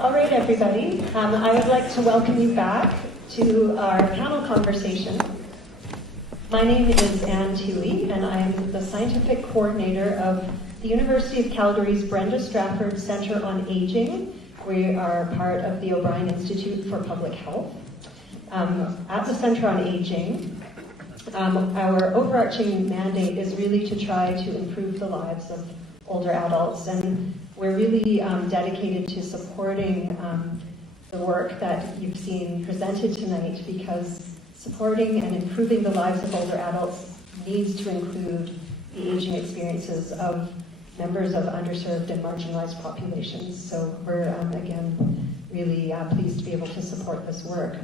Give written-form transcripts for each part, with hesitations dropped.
All right, everybody. I would like to welcome you back to our panel conversation. My name is Anne Toohey, and I'm the scientific coordinator of the University of Calgary's Brenda Strafford Centre on Aging. We are part of the O'Brien Institute for Public Health. At the Centre on Aging, our overarching mandate is really to try to improve the lives of older adults, and we're really dedicated to supporting the work that you've seen presented tonight, because supporting and improving the lives of older adults needs to include the aging experiences of members of underserved and marginalized populations. So we're, again, really pleased to be able to support this work.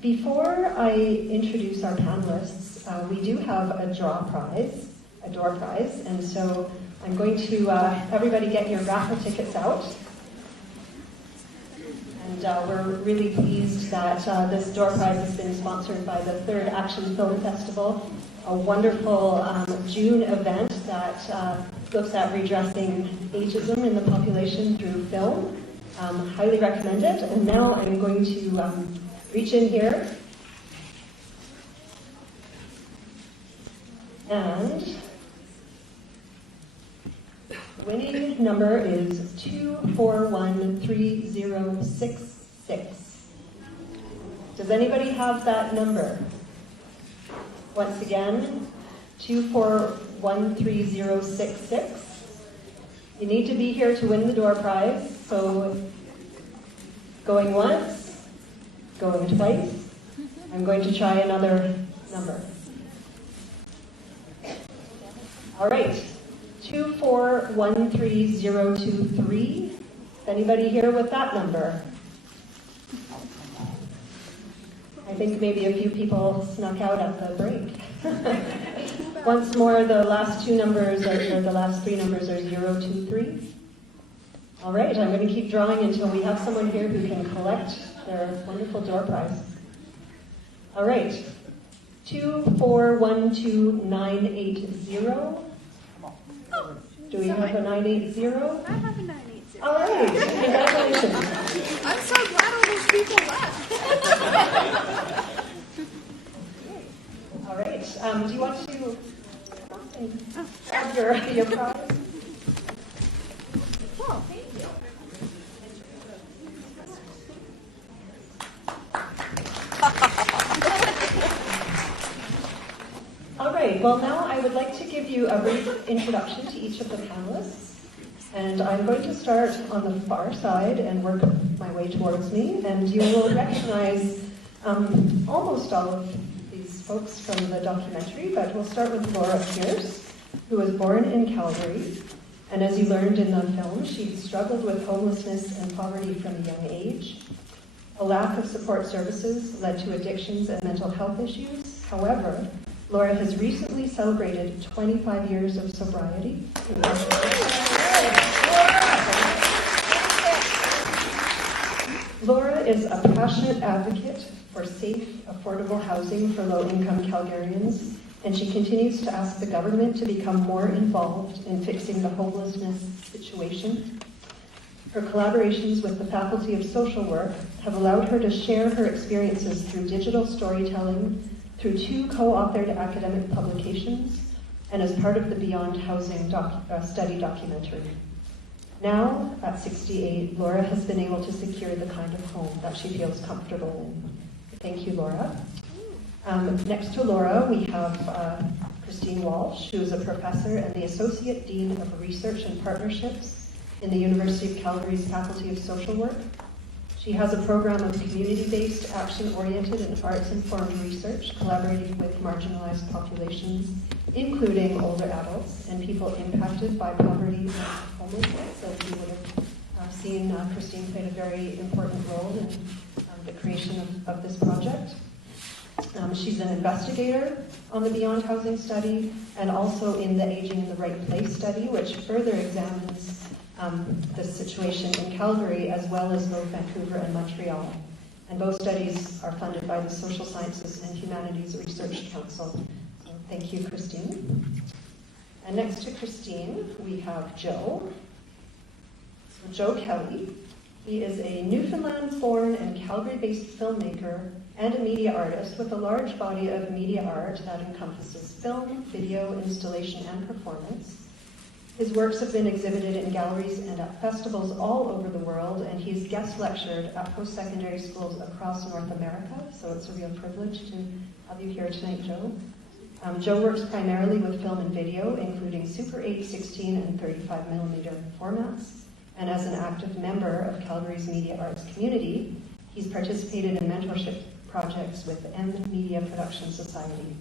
Before I introduce our panelists, we do have a door prize, and so I'm going to, everybody get your raffle tickets out. And we're really pleased that this door prize has been sponsored by the Third Action Film Festival, a wonderful June event that looks at redressing ageism in the population through film. Highly recommend it. And now I'm going to reach in here and winning number is 2413066. Does anybody have that number? Once again, 2413066. You need to be here to win the door prize. So going once, going twice. I'm going to try another number. All right. 2413023. Anybody here with that number? I think maybe a few people snuck out at the break. Once more, the last two numbers, or the last three numbers are 023. All right, I'm going to keep drawing until we have someone here who can collect their wonderful door prize. All right, 2412980. Do we have a 980? I have a 980. All right, congratulations. I'm so glad all those people left. All right, do you want to grab your prize? Cool, thank you. All right, well now I would like to give you a brief introduction to each of the panelists. And I'm going to start on the far side and work my way towards me. And you will recognize almost all of these folks from the documentary, but we'll start with Laura Pearce, who was born in Calgary. And as you learned in the film, she struggled with homelessness and poverty from a young age. A lack of support services led to addictions and mental health issues. However, Laura has recently celebrated 25 years of sobriety. Laura is a passionate advocate for safe, affordable housing for low-income Calgarians, and she continues to ask the government to become more involved in fixing the homelessness situation. Her collaborations with the Faculty of Social Work have allowed her to share her experiences through digital storytelling, through 2 co-authored academic publications, and as part of the Beyond Housing study documentary. Now, at 68, Laura has been able to secure the kind of home that she feels comfortable in. Thank you, Laura. Next to Laura, we have Christine Walsh, who is a professor and the Associate Dean of Research and Partnerships in the University of Calgary's Faculty of Social Work. She has a program of community-based, action-oriented, and arts-informed research, collaborating with marginalized populations, including older adults and people impacted by poverty and homelessness. As you would have seen, Christine played a very important role in the creation of this project. She's an investigator on the Beyond Housing study, and also in the Aging in the Right Place study, which further examines the situation in Calgary, as well as both Vancouver and Montreal. And both studies are funded by the Social Sciences and Humanities Research Council. So thank you, Christine. And next to Christine, we have Joe. So Joe Kelly He is a Newfoundland-born and Calgary-based filmmaker and a media artist with a large body of media art that encompasses film, video, installation, and performance. His works have been exhibited in galleries and at festivals all over the world, and he's guest lectured at post-secondary schools across North America, so it's a real privilege to have you here tonight, Joe. Joe works primarily with film and video, including Super 8, 16, and 35mm formats, and as an active member of Calgary's media arts community, he's participated in mentorship projects with the M Media Production Society.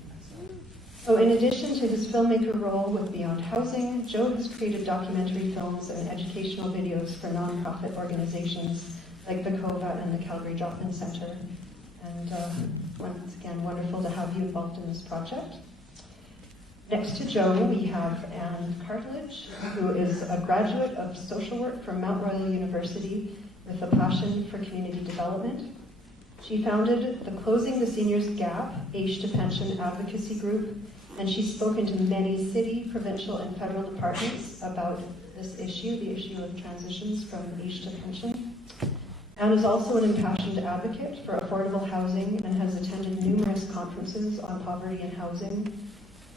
So in addition to his filmmaker role with Beyond Housing, Joe has created documentary films and educational videos for nonprofit organizations like the COVA and the Calgary Drop-In Center. And once again, wonderful to have you involved in this project. Next to Joe, we have Anne Cartledge, who is a graduate of social work from Mount Royal University with a passion for community development. She founded the Closing the Seniors Gap Age to Pension advocacy group, and she's spoken to many city, provincial, and federal departments about this issue, the issue of transitions from age to pension. Anne is also an impassioned advocate for affordable housing and has attended numerous conferences on poverty and housing.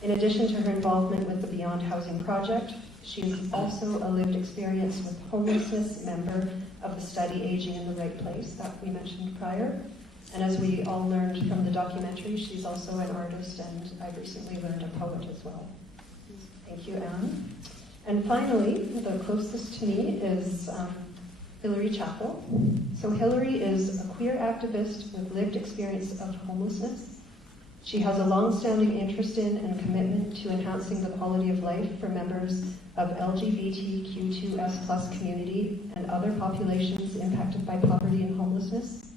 In addition to her involvement with the Beyond Housing Project, she is also a lived experience with homelessness member of the study Aging in the Right Place that we mentioned prior. And as we all learned from the documentary, she's also an artist, and I've recently learned a poet as well. Thank you, Anne. And finally, the closest to me is Hilary Chapple. So Hilary is a queer activist with lived experience of homelessness. She has a long-standing interest in and commitment to enhancing the quality of life for members of LGBTQ2S+ community and other populations impacted by poverty and homelessness.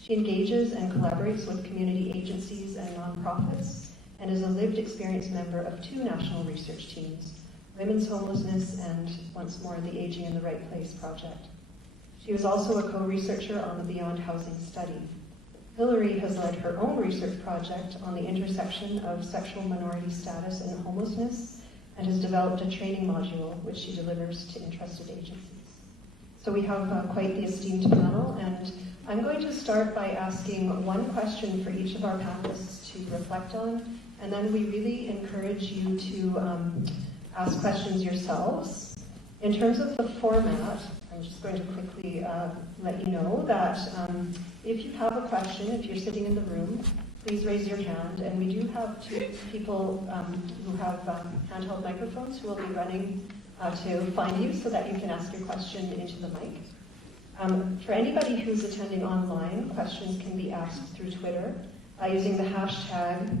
She engages and collaborates with community agencies and nonprofits and is a lived experience member of 2 national research teams, Women's Homelessness and, once more, the Aging in the Right Place project. She was also a co-researcher on the Beyond Housing study. Hilary has led her own research project on the intersection of sexual minority status and homelessness and has developed a training module which she delivers to interested agencies. So we have quite the esteemed panel, and I'm going to start by asking one question for each of our panelists to reflect on, and then we really encourage you to ask questions yourselves. In terms of the format, I'm just going to quickly let you know that if you have a question, if you're sitting in the room, please raise your hand. And we do have 2 people who have handheld microphones who will be running to find you so that you can ask your question into the mic. For anybody who's attending online, questions can be asked through Twitter by using the hashtag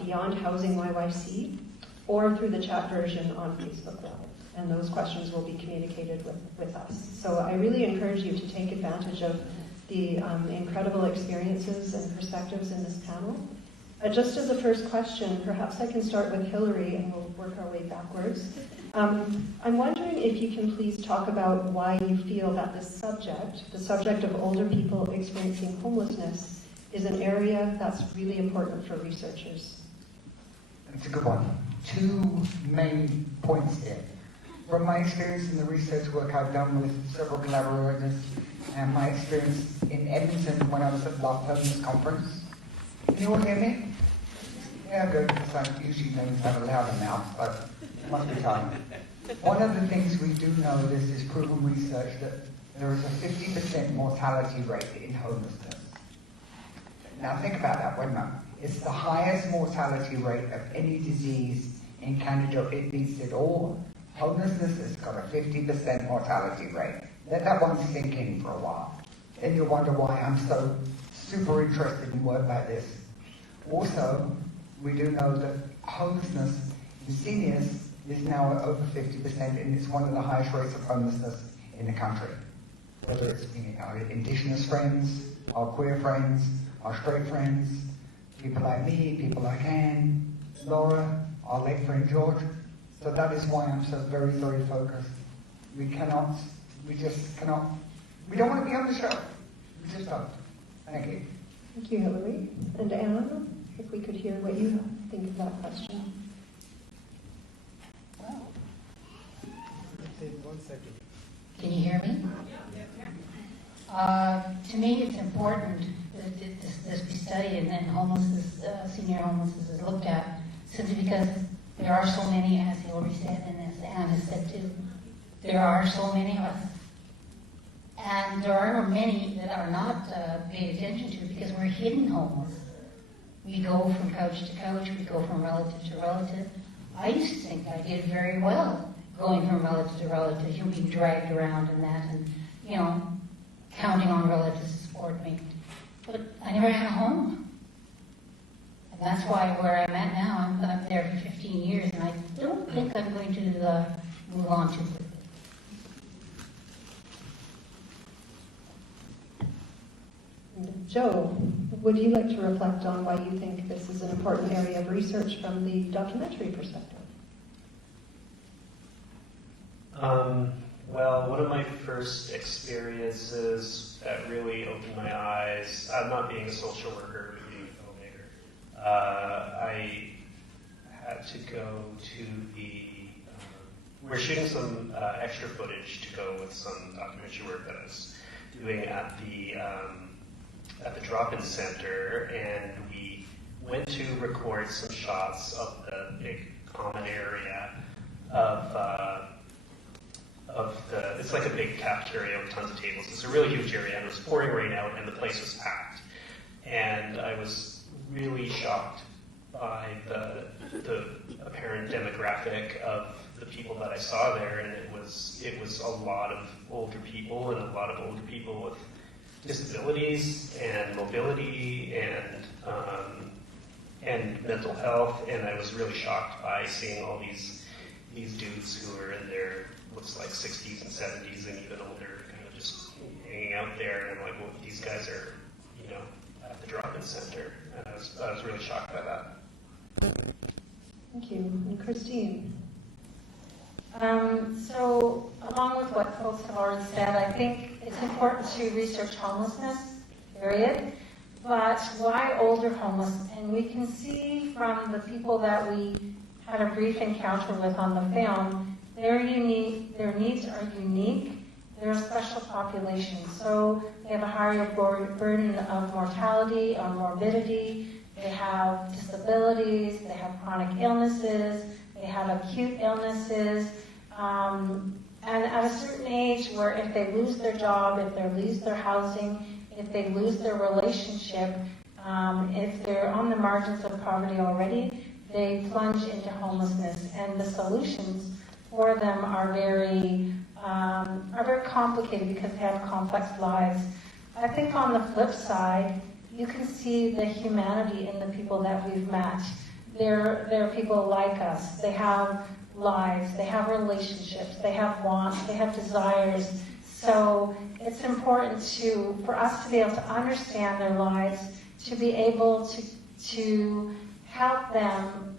BeyondHousingYYC or through the chat version on Facebook Live. And those questions will be communicated with us. So I really encourage you to take advantage of the incredible experiences and perspectives in this panel. Just as a first question, perhaps I can start with Hilary and we'll work our way backwards. I'm wondering if you can please talk about why you feel that this subject, the subject of older people experiencing homelessness, is an area that's really important for researchers. That's a good one. 2 main points here. From my experience in the research work I've done with several collaborators and my experience in Edmonton when I was at the last Homeless Conference. Can you all hear me? Yeah, good, because I usually don't have a louder mouth, but it must be time. One of the things we do know, this is proven research, that there is a 50% mortality rate in homelessness. Now think about that, wait a moment. It's the highest mortality rate of any disease in Canada. It beats it all. Homelessness has got a 50% mortality rate. Let that one sink in for a while. Then you'll wonder why I'm so super interested in work like this. Also, we do know that homelessness in seniors is now at over 50%, and it's one of the highest rates of homelessness in the country. Whether it's our Indigenous friends, our queer friends, our straight friends, people like me, people like Anne, Laura, our late friend George. So that is why I'm so very, very focused. We don't want to be on the show. We just don't. Thank you. Thank you, Hilary. And Anne, if we could hear what you think of that question. Take 1 second. Can you hear me? To me, it's important that this be studied and then homelessness, senior homelessness is looked at, simply because there are so many, as Hilary said, and as Anne has said too, there are so many of us. And there are many that are not paid attention to because we're hidden homeless. We go from couch to couch, we go from relative to relative. I used to think I did very well going from relative to relative, you know, being dragged around and that, and, you know, counting on relatives to support me. But I never had a home. And that's why where I'm at now, I'm there for 15 years, and I don't think I'm going to move on too quickly. Joe, would you like to reflect on why you think this is an important area of research from the documentary perspective? Well, one of my first experiences that really opened my eyes, not being a social worker, but being a filmmaker, I had to go to we're shooting some extra footage to go with some documentary work that I was doing at the drop-in center, and we went to record some shots of the big common area it's like a big cafeteria with tons of tables. It's a really huge area, and it was pouring rain out, and the place was packed. And I was really shocked by the apparent demographic of the people that I saw there, and it was a lot of older people, and a lot of older people with disabilities and mobility and mental health. And I was really shocked by seeing all these dudes who are in their looks like 60s and 70s and even older, kind of just hanging out there. And I'm like, well, these guys are, you know, at the drop-in center. And I was really shocked by that. Thank you. And Christine? So, along with what folks have already said, I think it's important to research homelessness, period. But why older homeless? And we can see from the people that we had a brief encounter with on the film, they're unique, their needs are unique, they're a special population. So they have a higher burden of mortality or morbidity, they have disabilities, they have chronic illnesses, they have acute illnesses, and at a certain age where if they lose their job, if they lose their housing, if they lose their relationship, if they're on the margins of poverty already, they plunge into homelessness, and the solutions for them are very complicated because they have complex lives. I think on the flip side, you can see the humanity in the people that we've met. They're people like us. They have lives, they have relationships, they have wants, they have desires. So it's important for us to be able to understand their lives, to be able to help them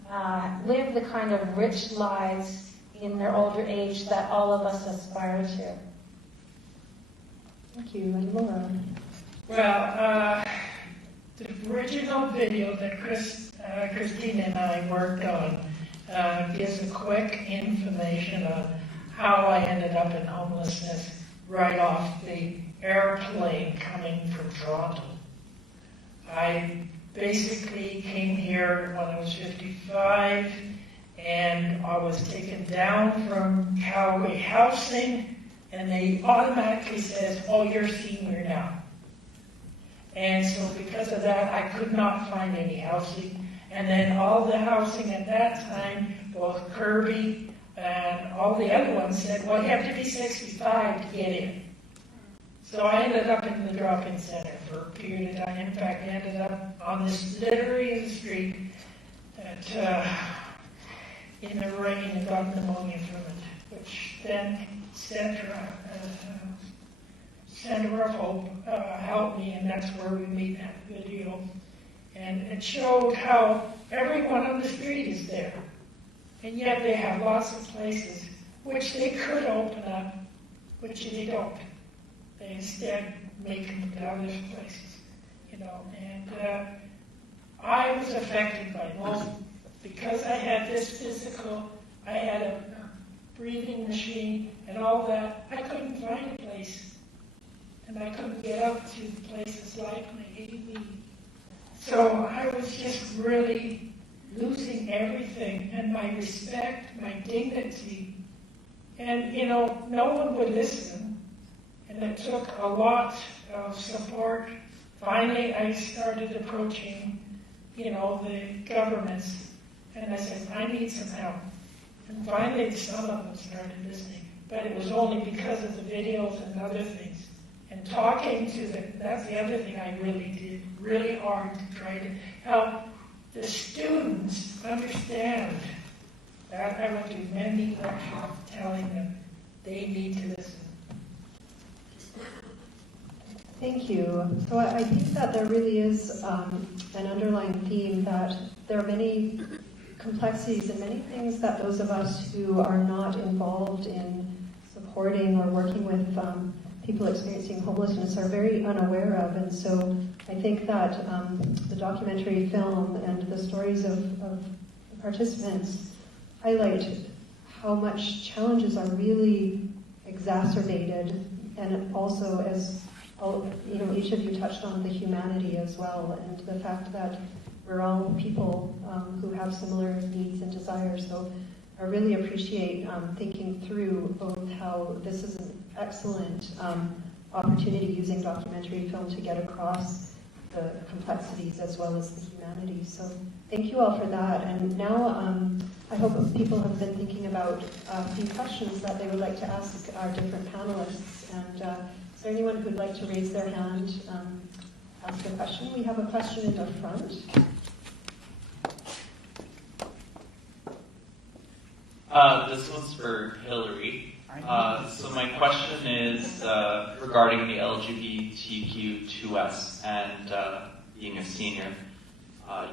live the kind of rich lives in their older age that all of us aspire to. Thank you. And Laura? Well, the original video that Christine and I worked on gives a quick information on how I ended up in homelessness right off the airplane coming from Toronto. I basically came here when I was 55, and I was taken down from Calgary housing, and they automatically says, oh, you're senior now. And so because of that, I could not find any housing. And then all the housing at that time, both Kirby and all the other ones said, well, you have to be 65 to get in. So I ended up in the drop-in center for a period of time. In fact, I ended up on this literally in the street in the rain and got pneumonia from it, which then Center of Hope helped me, and that's where we made that video. And it showed how everyone on the street is there, and yet they have lots of places which they could open up, which they don't. They instead make them to other places, you know. And I was affected by both because I had this physical. I had breathing machine, and all that. I couldn't find a place. And I couldn't get up to places like my AV. So I was just really losing everything, and my respect, my dignity. And, you know, no one would listen. And it took a lot of support. Finally, I started approaching, you know, the governments. And I said, I need some help. And finally, some of them started listening. But it was only because of the videos and other things. And talking to them, that's the other thing I really did, really hard to try to help the students understand that. I went to many lectures telling them they need to listen. Thank you. So I think that there really is an underlying theme that there are many complexities and many things that those of us who are not involved in supporting or working with people experiencing homelessness are very unaware of. And so I think that the documentary film and the stories of the participants highlight how much challenges are really exacerbated, and also, as you know, each of you touched on the humanity as well, and the fact that we're all people who have similar needs and desires. So I really appreciate thinking through both how this is an excellent opportunity using documentary film to get across the complexities as well as the humanity. So thank you all for that. And now I hope people have been thinking about a few questions that they would like to ask our different panelists. And is there anyone who'd like to raise their hand, ask a question? We have a question in the front. This one's for Hilary. So my question is regarding the LGBTQ2S and being a senior.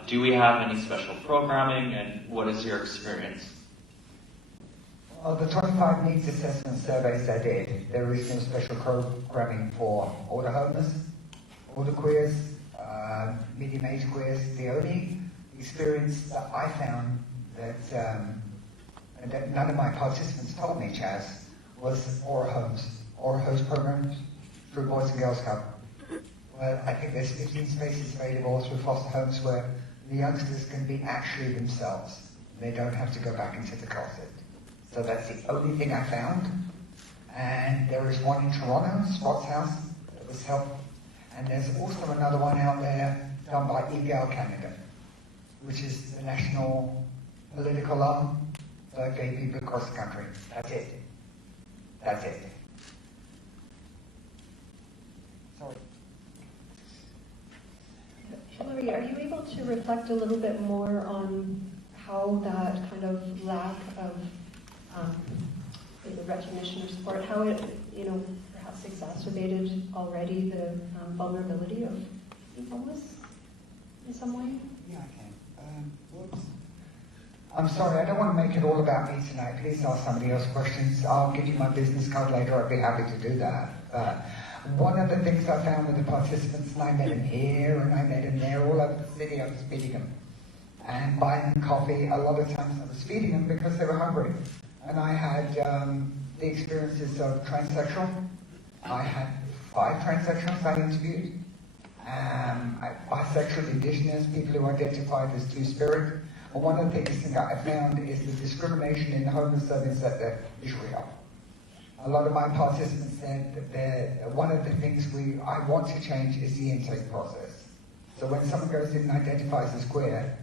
Do we have any special programming, and what is your experience? Well, the 25 needs assessment surveys I did, there is no special programming for older homeless, older queers, medium-age queers. The only experience that I found that none of my participants told me, Chaz, was Aura host programs through Boys and Girls Club. Well, I think there's 15 spaces available through foster homes where the youngsters can be actually themselves. They don't have to go back into the closet. So that's the only thing I found. And there is one in Toronto, Scott's House, that was helpful. And there's also another one out there done by EGAL Canada, which is the national political arm for gay people across the country. That's it. That's it. Sorry. Hilary, are you able to reflect a little bit more on how that kind of lack of recognition or support, how it, you know, perhaps exacerbated already the vulnerability of being homeless in some way? Yeah, I can. I'm sorry, I don't want to make it all about me tonight. Please ask somebody else questions. I'll give you my business card later. I'd be happy to do that. One of the things I found with the participants, and I met them here and I met them there, all over the city, I was feeding them and buying them coffee. A lot of times I was feeding them because they were hungry. And I had the experiences of transsexual. I had 5 transsexuals I interviewed. Bisexual, indigenous, people who identified as two-spirit. And one of the things that I found is the discrimination in the homeless service sector is real. A lot of my participants said that one of the things I want to change is the intake process. So when someone goes in and identifies as queer,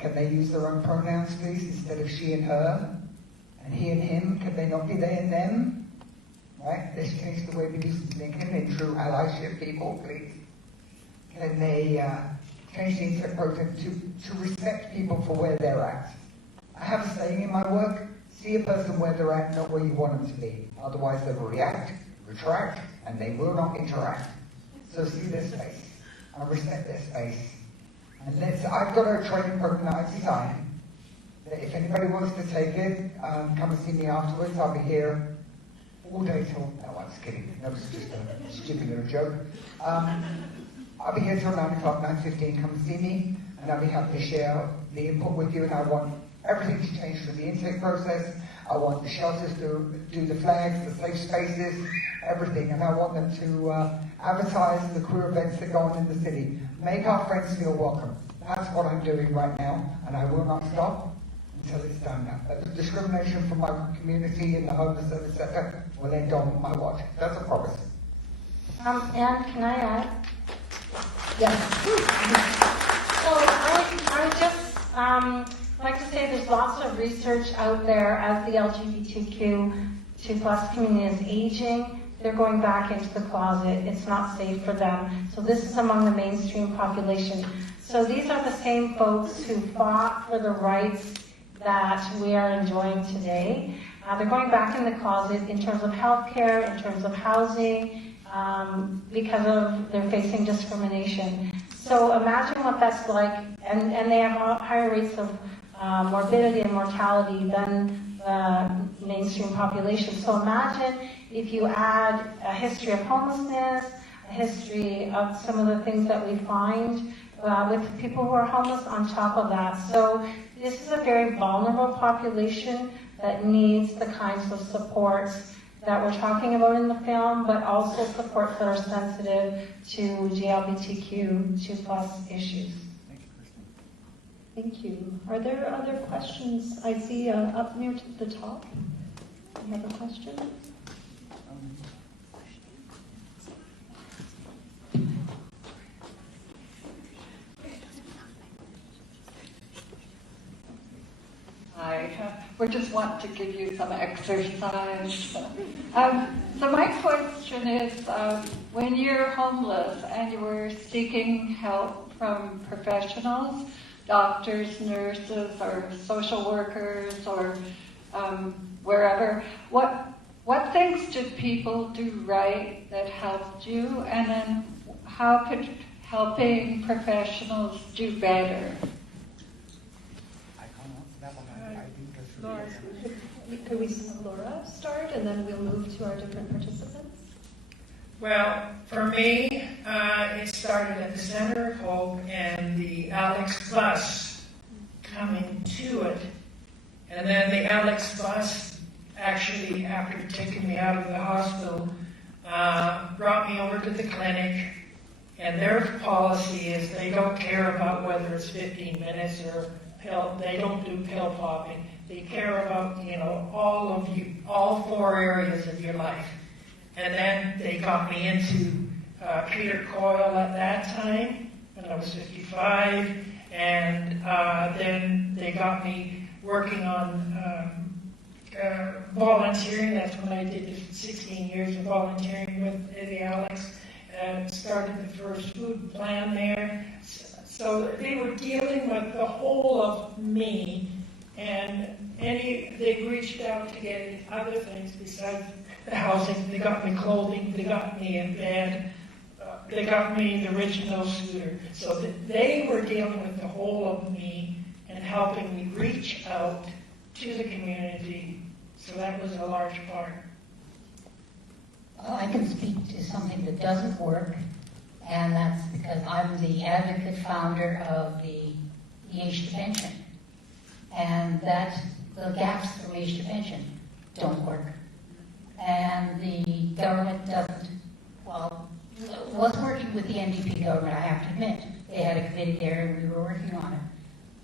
can they use their own pronouns, please, instead of she and her? And he and him, can they not be they and them? Right? Let's change the way we do something in true allyship, people, please. Can they change the intake program to respect people for where they're at? I have a saying in my work, see a person where they're at, not where you want them to be. Otherwise they will react, retract, and they will not interact. So see their space, and respect their space. And I've got a training program that I've designed, that if anybody wants to take it, come and see me afterwards. I'll be here all day till, no, I was kidding. That was just a stupid little joke. I'll be here till 9 o'clock, 9:15, come and see me, and I'll be happy to share the input with you, and I want everything to change from the intake process. I want the shelters to do the flags, the safe spaces, everything. And I want them to advertise the queer events that go on in the city. Make our friends feel welcome. That's what I'm doing right now, and I will not stop until it's done now. The discrimination from my community in the homeless service sector will end on my watch. That's a promise. Anne, can I add? Yes. So I would just like to say there's lots of research out there as the LGBTQ2+ community is aging. They're going back into the closet. It's not safe for them. So this is among the mainstream population. So these are the same folks who fought for the rights that we are enjoying today. They're going back in the closet in terms of healthcare, in terms of housing, because of they're facing discrimination. So imagine what that's like, and they have higher rates of morbidity and mortality than the mainstream population. So imagine if you add a history of homelessness, a history of some of the things that we find with people who are homeless on top of that. So this is a very vulnerable population that needs the kinds of supports that we're talking about in the film, but also supports that are sensitive to GLBTQ2+ issues. Thank you. Are there other questions? I see up near to the top. You have a question? We just want to give you some exercise. So my question is, when you're homeless and you were seeking help from professionals, doctors, nurses, or social workers, or wherever, what things did people do right that helped you? And then how could helping professionals do better? Could we Laura start, and then we'll move to our different participants? Well, for me, it started at the Center of Hope and the Alex bus coming to it. And then the Alex bus actually, after taking me out of the hospital, brought me over to the clinic. And their policy is they don't care about whether it's 15 minutes or pill. They don't do pill popping. They care about, all of you, all 4 areas of your life. And then they got me into Peter Coyle at that time, when I was 55. And then they got me working on volunteering. That's when I did 16 years of volunteering with the Alex. And started the first food plan there. So they were dealing with the whole of me. And they reached out to get other things besides the housing. They got me clothing, they got me in bed, they got me the original scooter. So they were dealing with the whole of me and helping me reach out to the community. So that was a large part. Well, I can speak to something that doesn't work, and that's because I'm the advocate founder of the age to pension. And that the gaps from age to pension don't work. And the government doesn't, was working with the NDP government, I have to admit. They had a committee there and we were working on it.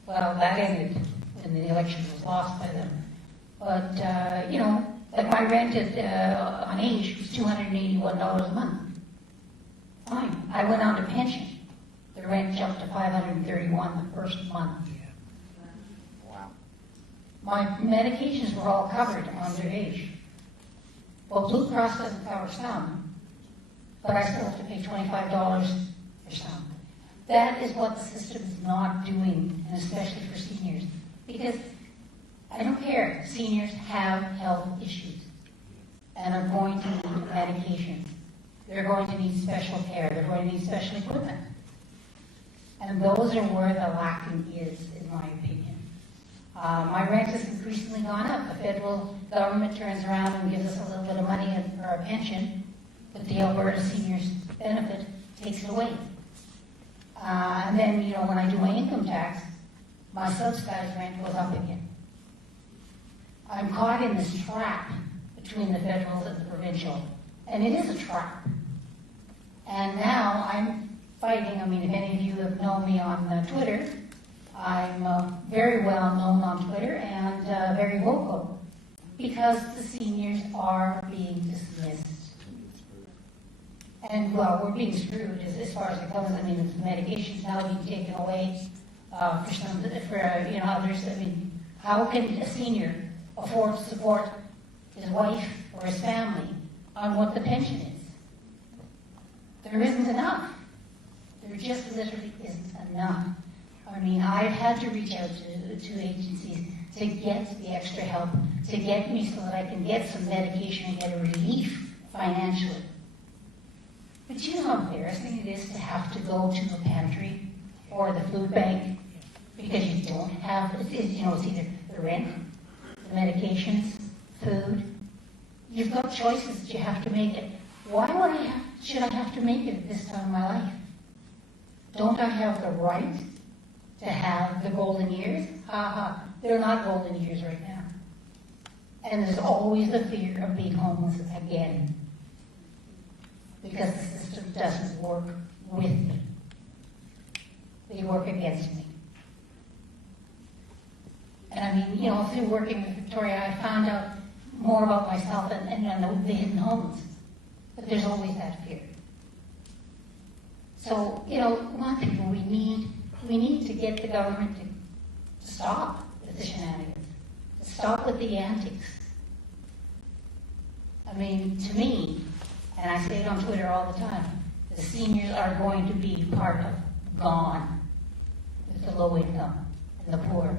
Well, that ended when the election was lost by them. But, like my rent on age was $281 a month. Fine. I went on to pension. The rent jumped to $531 the first month. My medications were all covered on their age. Well, Blue Cross doesn't cover some, but I still have to pay $25 for some. That is what the system is not doing, and especially for seniors. Because I don't care, seniors have health issues and are going to need medications. They're going to need special care. They're going to need special equipment. And those are where the lacking is, in my opinion. My rent has increasingly gone up. The federal government turns around and gives us a little bit of money for our pension, but the Alberta Seniors Benefit takes it away. And then, when I do my income tax, my subsidized rent goes up again. I'm caught in this trap between the federal and the provincial. And it is a trap. And now I'm fighting. I mean, if any of you have known me on Twitter, I'm very well known on Twitter and very vocal because the seniors are being dismissed. And, well, we're being screwed as far as it goes. I mean, the medication's now being taken away for some, for others. I mean, how can a senior afford to support his wife or his family on what the pension is? There isn't enough. There just literally isn't enough. I mean, I've had to reach out to agencies to get the extra help, to get me so that I can get some medication and get a relief financially. But you know how embarrassing it is to have to go to a pantry or the food bank because you don't have, it's either the rent, the medications, food. You've got choices that you have to make it. Why should I have to make it at this time of my life? Don't I have the right to have the golden years? They're not golden years right now. And there's always the fear of being homeless again. Because the system doesn't work with me. They work against me. And I mean, through working with Victoria, I found out more about myself and the hidden homeless. But there's always that fear. So, one people we need to get the government to stop with the shenanigans, to stop with the antics. I mean, to me, and I say it on Twitter all the time, the seniors are going to be part of gone with the low income and the poor.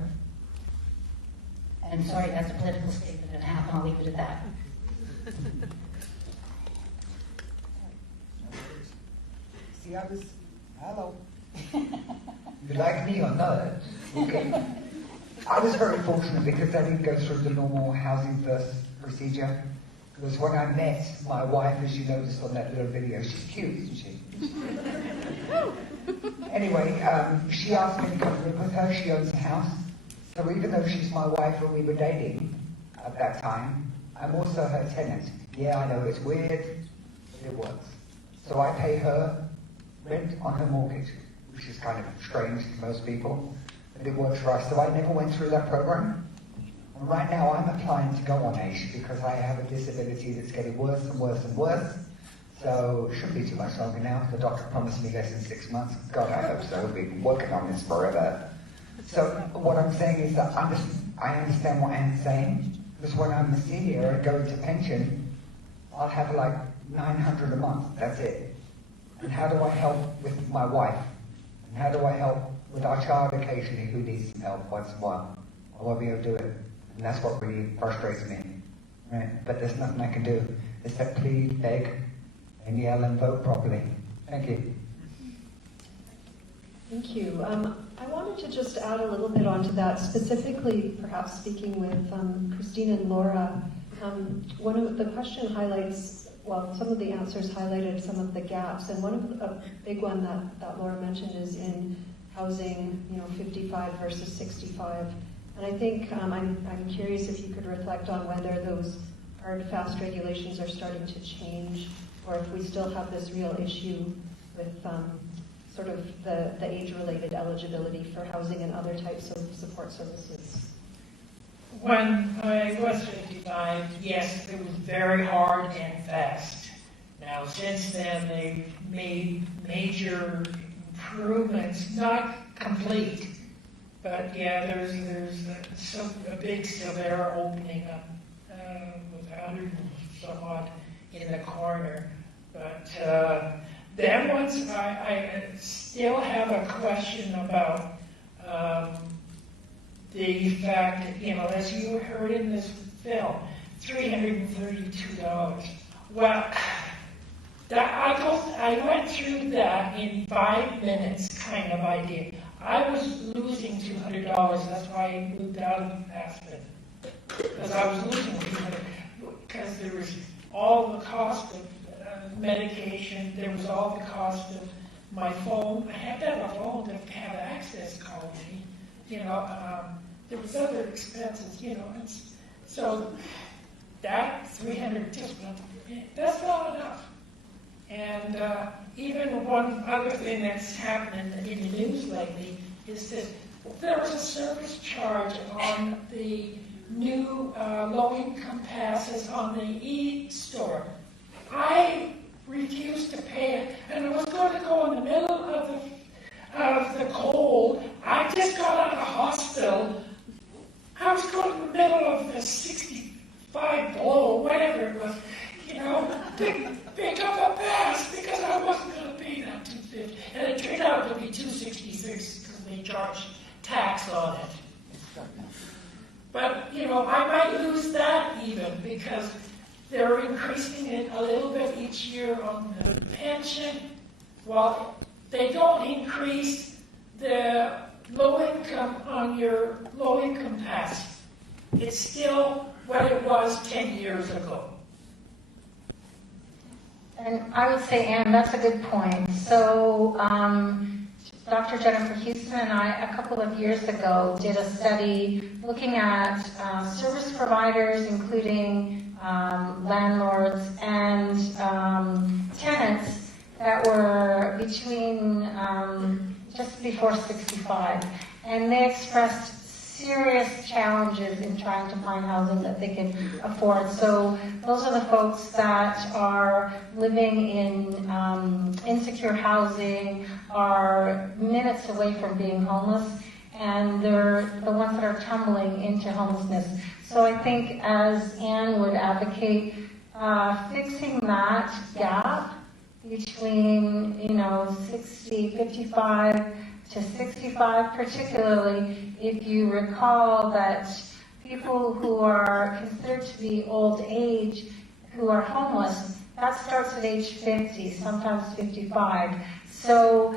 And sorry, that's a political statement and a half, and I'll leave it at that. See, hello. You like me or not? Okay. I was very fortunate because I didn't go through the normal housing first procedure. Because when I met my wife, as you noticed on that little video, she's cute, isn't she? Anyway, she asked me to come live with her. She owns a house. So even though she's my wife and we were dating at that time, I'm also her tenant. Yeah, I know, it's weird, but it works. So I pay her rent on her mortgage, which is kind of strange to most people, but it works for us. So I never went through that program. And right now I'm applying to go on AISH because I have a disability that's getting worse and worse and worse. So it shouldn't be too much longer now. The doctor promised me less than 6 months. God, I hope so. We've been working on this forever. So what I'm saying is that I understand what Anne's saying, because when I'm a senior and go into pension, I'll have like $900 a month. That's it. And how do I help with my wife? And how do I help with our child occasionally who needs some help once in a while? I won't be able to do it. And that's what really frustrates me. Right? But there's nothing I can do except plead, beg, and yell and vote properly. Thank you. Thank you. I wanted to just add a little bit onto that, specifically perhaps speaking with Christine and Laura. One of the question highlights, well, some of the answers highlighted some of the gaps, and a big one that Laura mentioned is in housing, 55 versus 65. And I think I'm curious if you could reflect on whether those hard, fast regulations are starting to change, or if we still have this real issue with sort of the age-related eligibility for housing and other types of support services. When I was 55, yes, it was very hard and fast. Now, since then, they've made major improvements, not complete, but yeah, there's a big Silvera opening up with 100 and some odd in the corner. But then once I still have a question about the fact that, as you heard in this film, $332. Well, I went through that in 5 minutes kind of idea. I was losing $200. That's why I moved out of Aspen. Because I was losing $200. Because there was all the cost of medication, there was all the cost of my phone. I had to have a phone to have access calling me. There was other expenses, So that 300 that's not enough. And even one other thing that's happening in the news lately is that there was a service charge on the new low-income passes on the e-store. I refused to pay it, and I was going to go in the middle of the cold. I just got out of the hospital. I was going in the middle of the 65 below, whatever it was, pick up a pass because I wasn't going to pay that $250. And it turned out to be $266 because they charged tax on it. But, I might lose that even because they're increasing it a little bit each year on the pension. Well, they don't increase the low income on your low income pass. It's still what it was 10 years ago. And I would say, Anne, that's a good point. So Dr. Jennifer Houston and I, a couple of years ago, did a study looking at service providers, including landlords and tenants that were between just before 65. And they expressed serious challenges in trying to find housing that they can afford. So those are the folks that are living in insecure housing, are minutes away from being homeless, and they're the ones that are tumbling into homelessness. So I think, as Anne would advocate, fixing that gap between 55 to 65, particularly if you recall that people who are considered to be old age, who are homeless, that starts at age 50, sometimes 55. So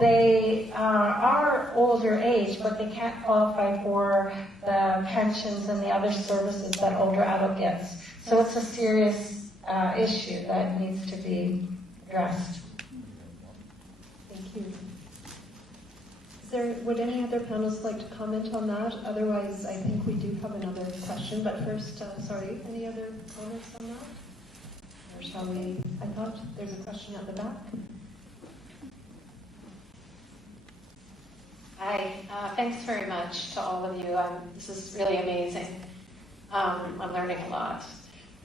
they are older age, but they can't qualify for the pensions and the other services that older adult gets. So it's a serious issue that needs to be addressed. Thank you. Would any other panelists like to comment on that? Otherwise, I think we do have another question. But first, any other comments on that? Or shall we? I thought there's a question at the back. Hi, thanks very much to all of you. This is really amazing. I'm learning a lot.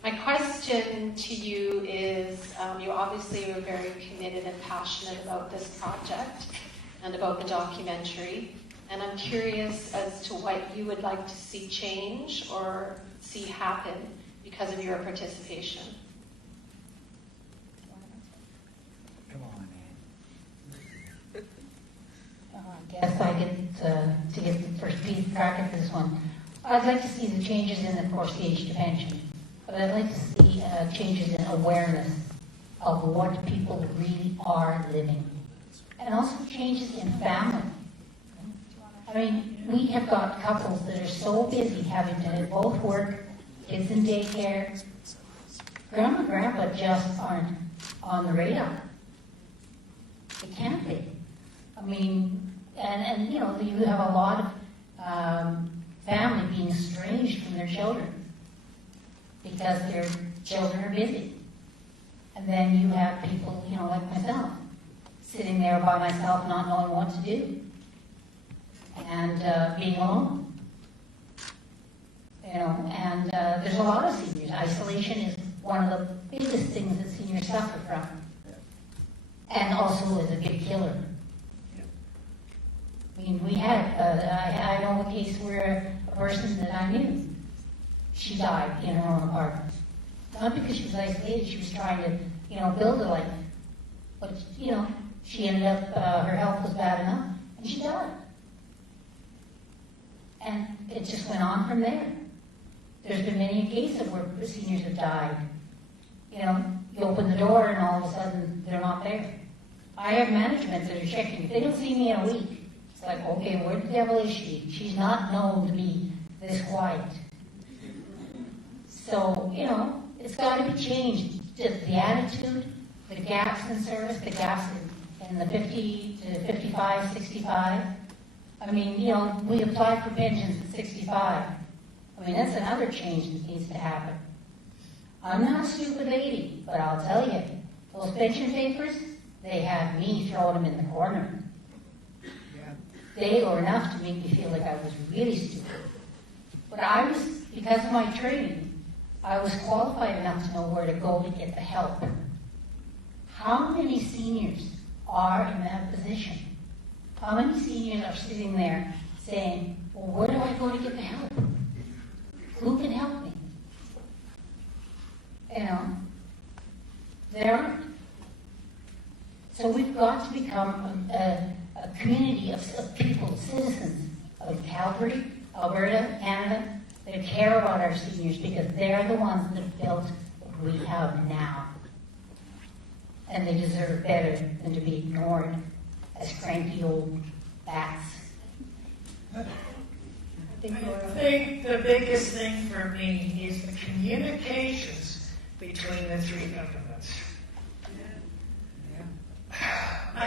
My question to you is, you obviously are very committed and passionate about this project and about the documentary, and I'm curious as to what you would like to see change or see happen because of your participation. Come on, man. I guess I get to get the first crack at this one. I'd like to see the changes in, of course, the age to pension, but I'd like to see changes in awareness of what people really are living. And also changes in family. I mean, we have got couples that are so busy having to both work, kids in daycare. Grandma and Grandpa just aren't on the radar. They can't be. I mean, and you have a lot of family being estranged from their children because their children are busy. And then you have people, like myself, sitting there by myself, not knowing what to do, and being alone. And there's a lot of seniors. Isolation is one of the biggest things that seniors suffer from, and also is a big killer. I mean, we had, I know a case where a person that I knew, she died in her own apartment. Not because she was isolated, she was trying to, build a life. But, she ended up, her health was bad enough, and she died. And it just went on from there. There's been many cases where seniors have died. You open the door and all of a sudden they're not there. I have management that are checking. If they don't see me in a week, it's like, okay, where the devil is she? She's not known to be this quiet. So, it's got to be changed. Just the attitude, the gaps in service, the gaps in the 50 to 55, 65. I mean, we apply for pensions at 65. I mean, that's another change that needs to happen. I'm not a stupid lady, but I'll tell you, those pension papers, they had me throwing them in the corner. They were enough to make me feel like I was really stupid. But I was, because of my training, I was qualified enough to know where to go to get the help. How many seniors are in that position? How many seniors are sitting there saying, well, where do I go to get the help? Who can help me? You know, there aren't. So we've got to become a community of people, citizens of Calgary, Alberta, Canada, that care about our seniors because they're the ones that have built what we have now. And they deserve better than to be ignored as cranky old bats. I think the biggest thing for me is the communications between the three governments.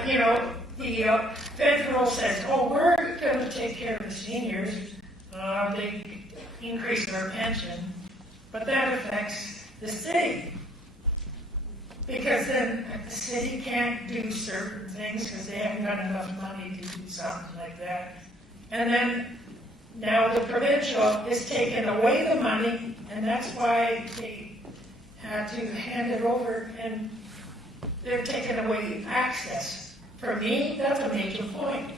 You know, the federal says, oh, we're going to take care of the seniors. They increase their pension. But that affects the city. Because then the city can't do certain things because they haven't got enough money to do something like that. And then now the provincial is taking away the money, and that's why they had to hand it over, and they're taking away access. For me, that's a major point.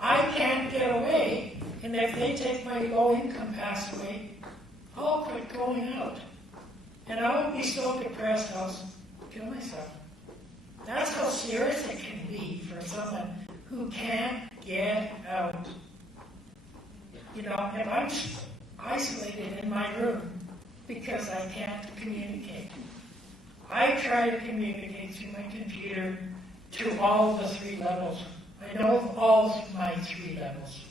I can't get away, and if they take my low-income pass away, I'll quit going out. And I will be so depressed, I'll kill myself. That's how serious it can be for someone who can't get out. You know, if I'm isolated in my room because I can't communicate. I try to communicate through my computer to all the three levels. I know all my three levels.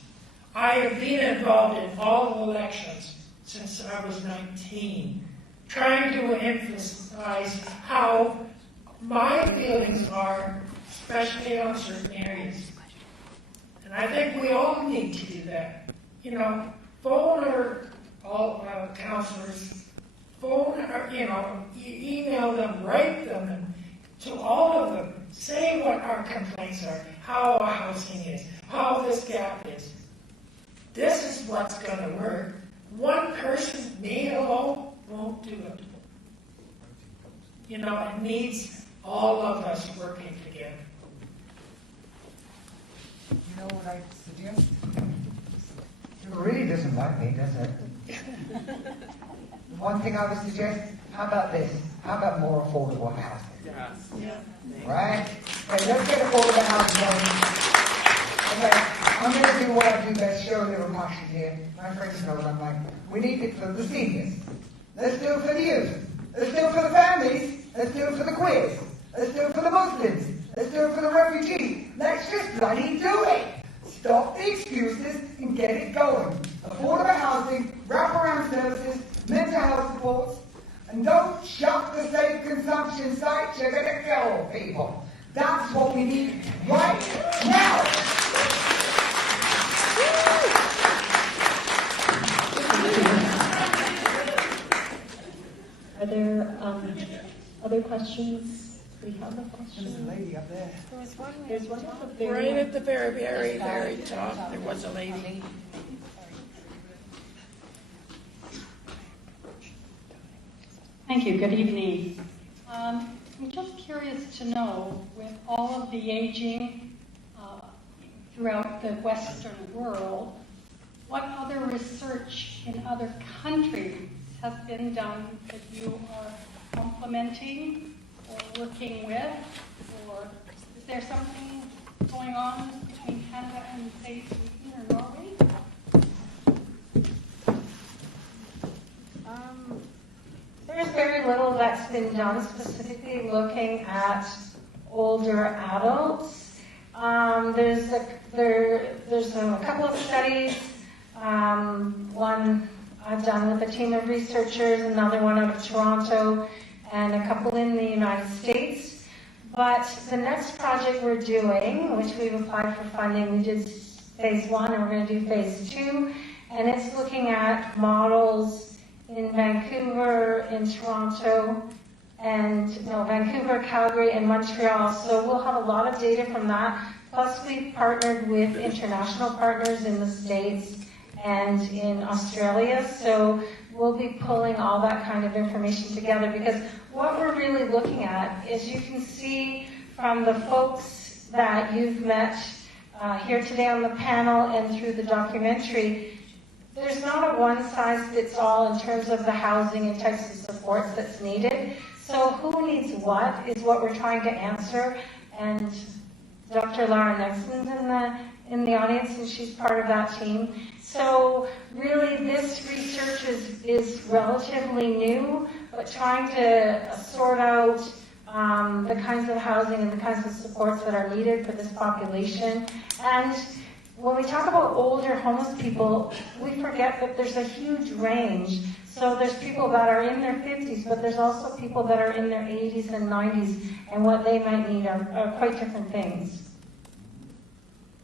I have been involved in all elections since I was 19, trying to emphasize how my feelings are, especially on certain areas. And I think we all need to do that. You know, phone or all counselors, phone or, you know, email them, write them, and to all of them, say what our complaints are, how our housing is, how this gap is. This is what's going to work. One person, me alone, won't do it. You know, it needs all of us working together. You know what I suggest? It really doesn't like me, does it? One thing I would suggest, how about this? How about more affordable housing? Yes. Yeah. Right? Okay, let's get affordable housing going. Okay, I'm going to do what I do best, show a little passion here. My friends know what I'm like. We need it for the seniors. Let's do it for the youth. Let's do it for the families. Let's do it for the queers. Let's do it for the Muslims. Let's do it for the refugees. Let's just bloody do it. Stop the excuses and get it going. Affordable housing, wraparound services, mental health supports, and don't shut the safe consumption sites. You're going to kill people. That's what we need right now. Are there other questions? We have a question. There's a lady up there. There's one up Right there. at the very top, there was a lady. Thank you. Good evening. I'm just curious to know, with all of the aging throughout the Western world, what other research in other countries has been done that you are implementing or working with? Or is there something going on between Canada and, say, Sweden or Norway? There's very little that's been done specifically looking at older adults. There's a couple of studies. One I've done with a team of researchers, another one out of Toronto, and a couple in the United States. But the next project we're doing, which we've applied for funding, we did phase 1 and we're going to do phase 2. and it's looking at models in Vancouver, in Toronto, Vancouver, Calgary, and Montreal. So we'll have a lot of data from that. Plus, we've partnered with international partners in the States and in Australia. So we'll be pulling all that kind of information together, because what we're really looking at is, you can see from the folks that you've met here today on the panel and through the documentary, there's not a one-size-fits-all in terms of the housing and types of supports that's needed. So who needs what is what we're trying to answer. And Dr. Lara Nexon's in the audience, and she's part of that team. So really, this research is relatively new, but trying to sort out the kinds of housing and the kinds of supports that are needed for this population. And when we talk about older homeless people, we forget that there's a huge range. So there's people that are in their 50s, but there's also people that are in their 80s and 90s, and what they might need are quite different things.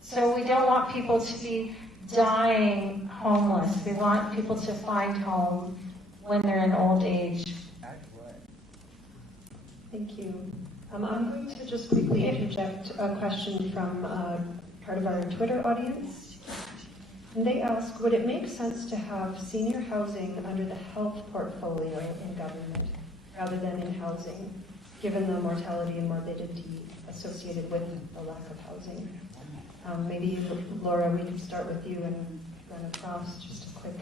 So we don't want people to be dying homeless. We want people to find home when they're in old age. Thank you. I'm going to just quickly interject a question from part of our Twitter audience. And they ask, would it make sense to have senior housing under the health portfolio in government rather than in housing, given the mortality and morbidity associated with the lack of housing? Maybe, Laura, we can start with you and run across just a quick...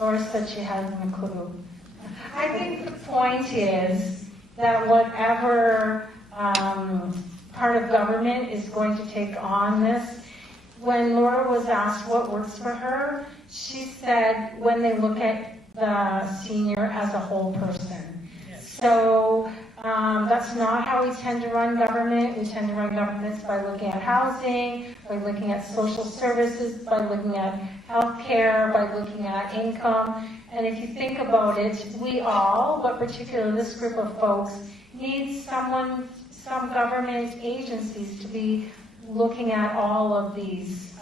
Laura said she hasn't a clue. I think the point is that whatever part of government is going to take on this, when Laura was asked what works for her, she said when they look at the senior as a whole person. So that's not how we tend to run government. We tend to run governments by looking at housing, by looking at social services, by looking at healthcare, by looking at income. And if you think about it, we all, but particularly this group of folks, need some government agencies to be looking at all of these,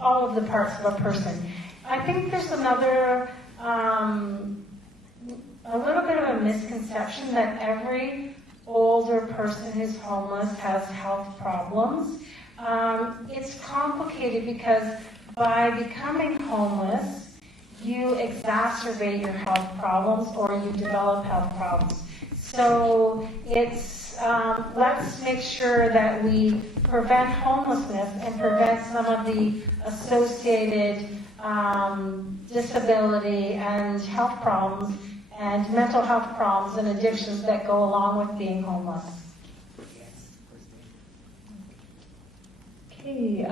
all of the parts of a person. I think there's another, a little bit of a misconception that every older person who's homeless has health problems. It's complicated because by becoming homeless, you exacerbate your health problems or you develop health problems. So it's, let's make sure that we prevent homelessness and prevent some of the associated disability and health problems and mental health problems and addictions that go along with being homeless. Okay,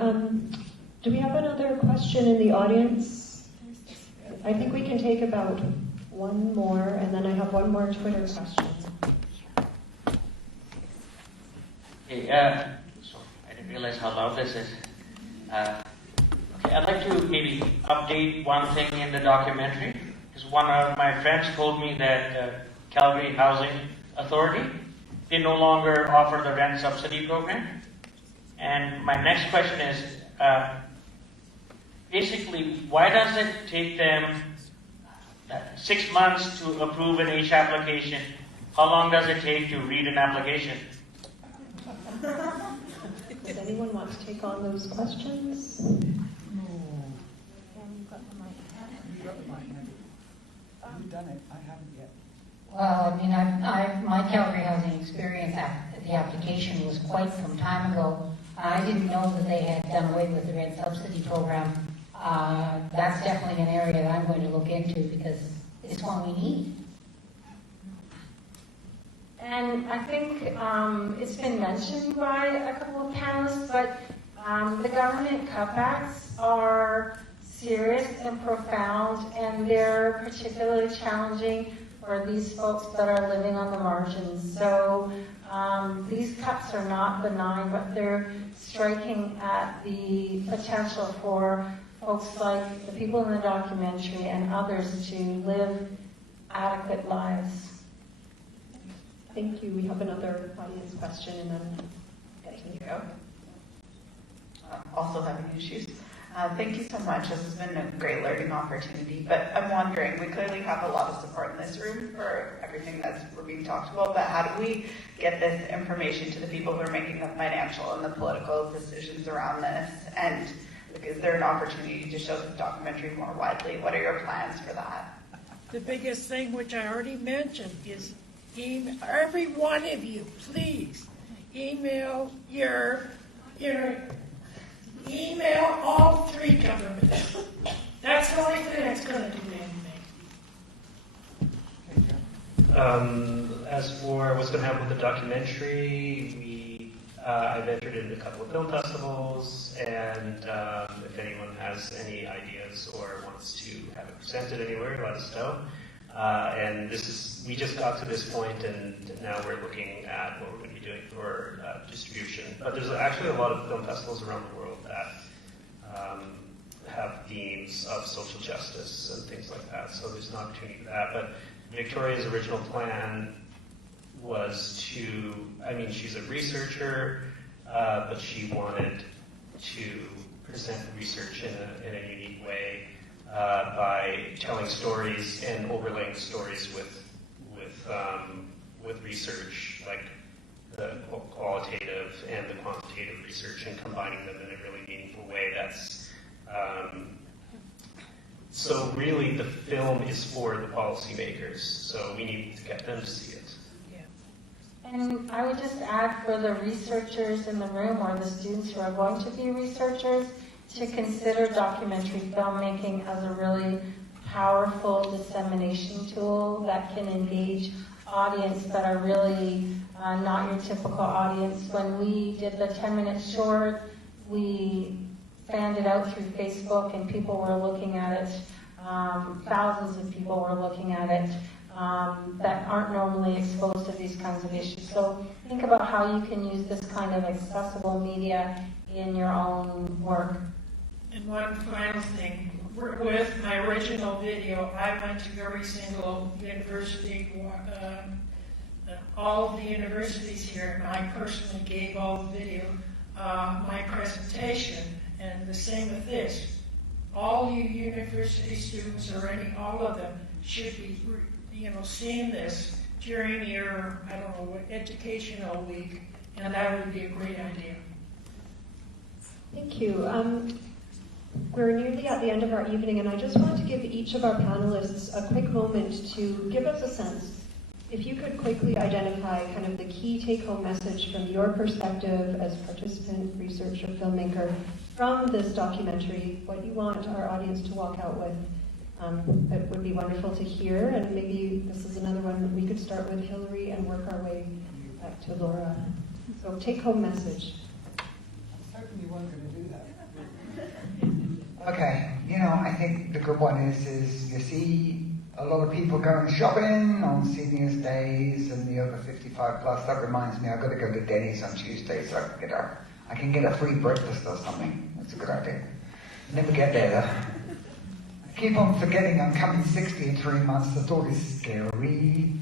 do we have another question in the audience? I think we can take about one more, and then I have one more Twitter question. Hey, so I didn't realize how loud this is. Okay, I'd like to maybe update one thing in the documentary. Because one of my friends told me that Calgary Housing Authority, they no longer offer the rent subsidy program. And my next question is, basically, why does it take them 6 months to approve an H application? How long does it take to read an application? Does anyone want to take on those questions? You've done it. I haven't yet. Well, I mean, my Calgary housing experience, the application was quite some time ago. I didn't know that they had done away with the rent subsidy program. That's definitely an area that I'm going to look into because it's one we need. And I think it's been mentioned by a couple of panelists, but the government cutbacks are serious and profound, and they're particularly challenging for these folks that are living on the margins. So these cuts are not benign, but they're striking at the potential for folks like the people in the documentary and others to live adequate lives. Thank you. We have another audience question, and then Thank you. Also having issues. Thank you so much. This has been a great learning opportunity. But I'm wondering, we clearly have a lot of support in this room for everything we're being talked about, but how do we get this information to the people who are making the financial and the political decisions around this? And is there an opportunity to show this documentary more widely? What are your plans for that? The biggest thing, which I already mentioned, is every one of you, please, email all three governments. That's the only thing that's going to do anything. As for what's going to happen with the documentary, I've entered into a couple of film festivals, and if anyone has any ideas or wants to have it presented anywhere, let us know. And we just got to this point, and now we're looking at what we're going to be doing for distribution. But there's actually a lot of film festivals around the world that have themes of social justice and things like that, so there's an opportunity for that. But Victoria's original plan was she's a researcher, but she wanted to present research in a unique way by telling stories and overlaying stories with research, like the qualitative and the quantitative research, and combining them in a really meaningful way. So really the film is for the policymakers, so we need to get them to see it. And I would just add for the researchers in the room or the students who are going to be researchers to consider documentary filmmaking as a really powerful dissemination tool that can engage audience that are really not your typical audience. When we did the 10-minute short, we fanned it out through Facebook and people were looking at it. Thousands of people were looking at it that aren't normally exposed to these kinds of issues. So think about how you can use this kind of accessible media in your own work. And one final thing, with my original video, I went to every single university, all of the universities here, and I personally gave all the video my presentation, and the same with this. All you university students, or all of them, should be, seeing this during your, educational week, and that would be a great idea. Thank you. We're nearly at the end of our evening, and I just want to give each of our panelists a quick moment to give us a sense. If you could quickly identify kind of the key take-home message from your perspective as participant, researcher, filmmaker from this documentary, what you want our audience to walk out with. It would be wonderful to hear, and maybe this is another one that we could start with Hilary and work our way back to Laura. So take-home message. I was hoping you weren't going to do that. Okay, I think the good one is you see a lot of people going shopping on seniors' days and the over 55 plus. That reminds me, I've got to go to Denny's on Tuesday so I can get a free breakfast or something. That's a good idea. Never get there though. I keep on forgetting I'm coming 60 in 3 months. The thought is scary.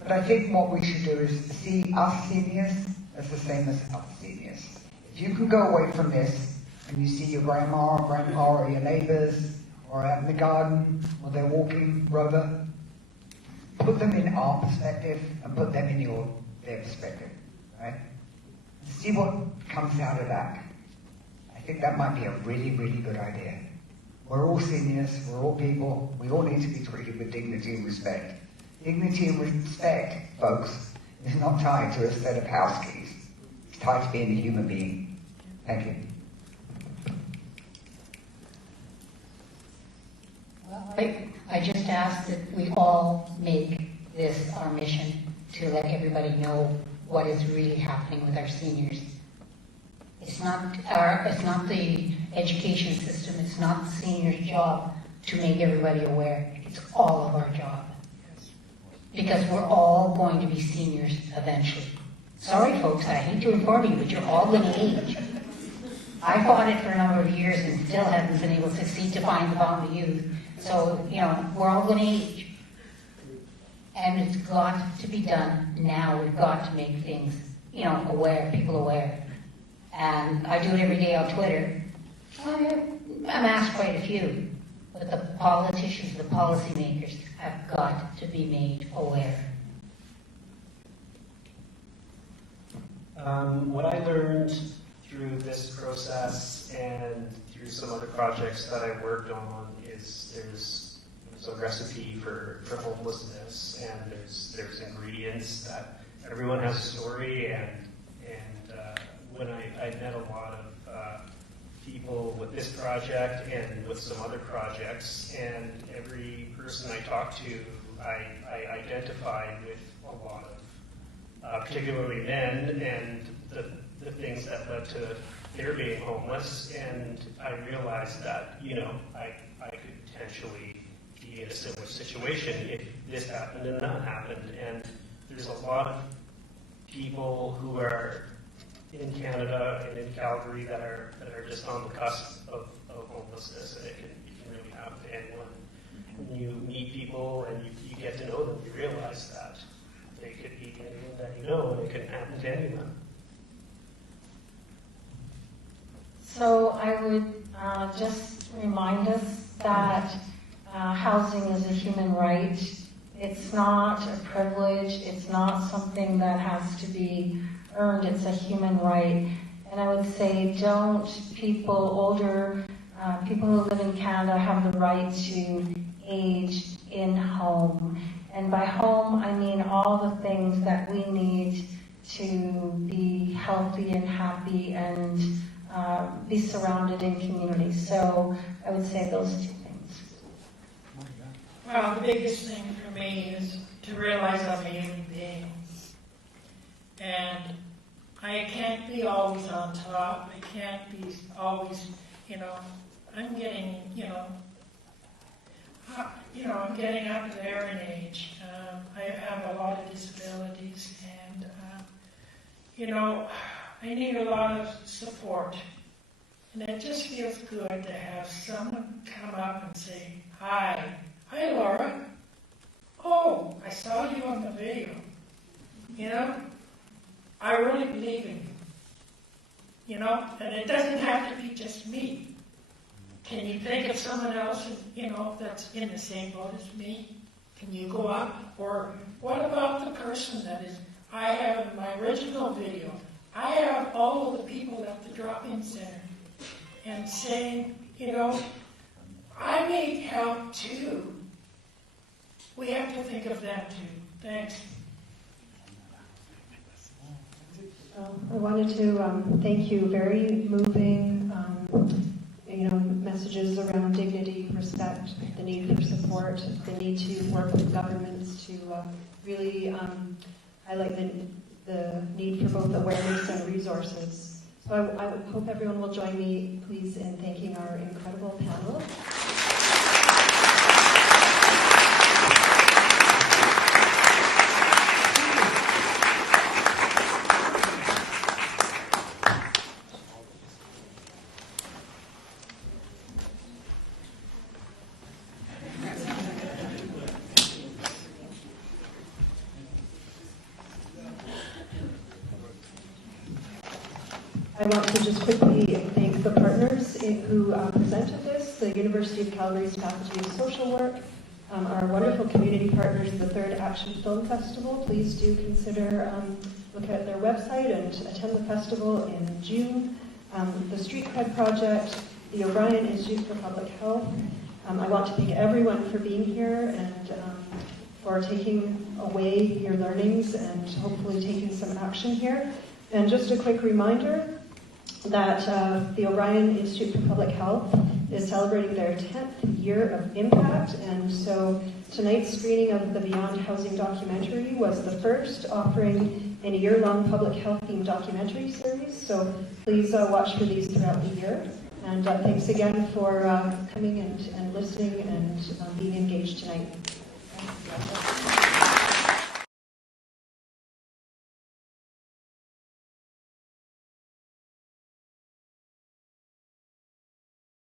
But I think what we should do is see us seniors as the same as other seniors. If you can go away from this and you see your grandma or grandpa or your neighbours or out in the garden or they're walking, Rover, put them in our perspective and put them in their perspective, right? See what comes out of that. I think that might be a really, really good idea. We're all seniors, we're all people, we all need to be treated with dignity and respect. Dignity and respect, folks, is not tied to a set of house keys. It's tied to being a human being. Thank you. Well, I just ask that we all make this our mission to let everybody know what is really happening with our seniors. It's not the education system, it's not the senior's job to make everybody aware. It's all of our job. Because we're all going to be seniors eventually. Sorry folks, I hate to inform you, but you're all going to age. I fought it for a number of years and still haven't been able to succeed to find the bound of youth. So, we're all going to age. And it's got to be done now. We've got to make things, people aware. And I do it every day on Twitter. I'm asked quite a few, but the politicians, the policymakers have got to be made aware. What I learned through this process and through some other projects that I worked on is there's a recipe for homelessness, and there's ingredients that everyone has a story, and when I met a lot of people with this project and with some other projects, and every person I talked to, I identified with a lot of, particularly men, and the things that led to their being homeless, and I realized that, I could potentially be in a similar situation if this happened and that happened, and there's a lot of people who are in Canada and in Calgary that are just on the cusp of homelessness, and it can really happen to anyone. When you meet people and you get to know them, you realize that they could be anyone that you know, and it can happen to anyone. So I would just remind us that housing is a human right. It's not a privilege. It's not something that has to be earned. It's a human right. And I would say, don't older people who live in Canada have the right to age in home. And by home, I mean all the things that we need to be healthy and happy and be surrounded in community. So I would say those two things. Well, the biggest thing for me is to realize I'm a human being. And I can't be always on top. I can't be always, I'm getting, I'm getting up there in age. I have a lot of disabilities, and, I need a lot of support. And it just feels good to have someone come up and say, Hi, Laura. Oh, I saw you on the video. I really believe in you. And it doesn't have to be just me. Can you think of someone else, that's in the same boat as me? Can you go up? Or what about the person that is, I have in my original video, I have all of the people at the drop-in center and saying, I need help too. We have to think of that too. Thanks. I wanted to thank you. Very moving, messages around dignity, respect, the need for support, the need to work with governments to really highlight the need for both awareness and resources. So I hope everyone will join me, please, in thanking our incredible panelists. I want to just quickly thank the partners who presented this, the University of Calgary's Faculty of Social Work, our wonderful community partners, the Third Action Film Festival. Please do consider look at their website and attend the festival in June. The Street Cred Project, the O'Brien Institute for Public Health. I want to thank everyone for being here and for taking away your learnings and hopefully taking some action here. And just a quick reminder that the O'Brien Institute for Public Health is celebrating their 10th year of impact, and so tonight's screening of the Beyond Housing documentary was the first offering in a year-long public health-themed documentary series, so please watch for these throughout the year. And thanks again for coming and listening and being engaged tonight. Thanks.